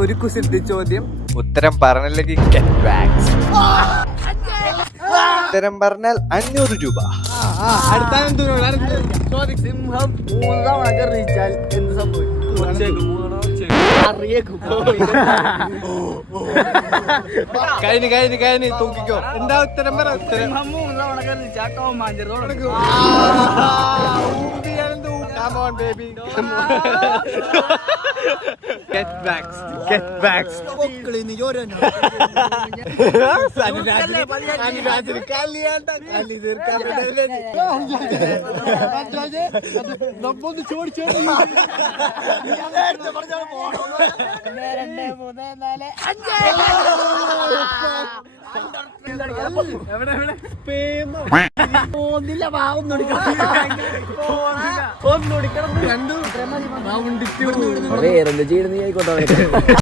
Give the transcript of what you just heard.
ഒരു കുസൃതി ചോദ്യം, ഉത്തരം പറഞ്ഞില്ലെങ്കിൽ ഉത്തരം പറഞ്ഞാൽ 500 രൂപ. സിംഹം 3 തവണ കറിയിച്ചാൽ എന്ത് സംഭവിക്കും? കഴിഞ്ഞ് തൂക്കിക്കോ. എന്താ ഉത്തരം പറ? ഉത്തരം 3 തവണ കറിയിച്ചാൽ കൗമാഞ്ചർ തുടങ്ങും. Come on, baby. Get back. വേറെന്താ ചെയ്യുന്ന ആയിക്കോട്ടെ.